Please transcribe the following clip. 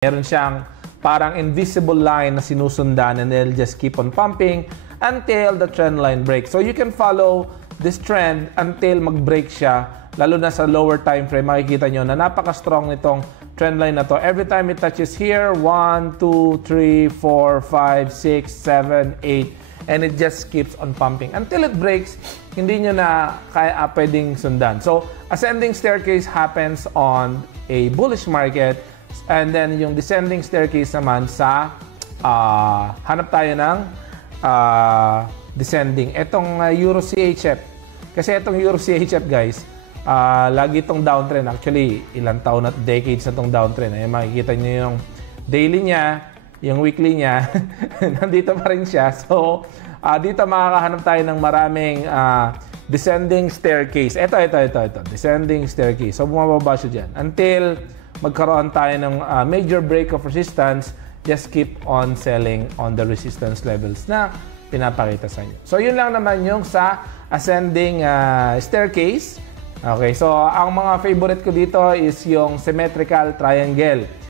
Meron siyang parang invisible line na sinusundan and they'll just keep on pumping until the trend line breaks. So you can follow this trend until mag-break siya, lalo na sa lower time frame. Makikita nyo na napaka-strong nitong trend line na to. Every time it touches here, 1, 2, 3, 4, 5, 6, 7, 8, and it just keeps on pumping. Until it breaks, hindi nyo na pwedeng sundan. So, ascending staircase happens on a bullish market. And then, yung descending staircase naman sa hanap tayo ng descending. Itong Euro CHF. Kasi itong Euro CHF, guys, lagi itong downtrend. Actually, ilang taon at decades na itong downtrend. Ay, makikita nyo yung daily niya, yung weekly niya. Nandito pa rin siya. So, dito makakahanap tayo ng maraming descending staircase. Ito. Descending staircase. So, bumababa siya dyan. Until magkaroon tayo ng major break of resistance, just keep on selling on the resistance levels na pinapakita sa inyo. So, yun lang naman yung sa ascending staircase. Okay, so ang mga favorite ko dito is yung symmetrical triangle.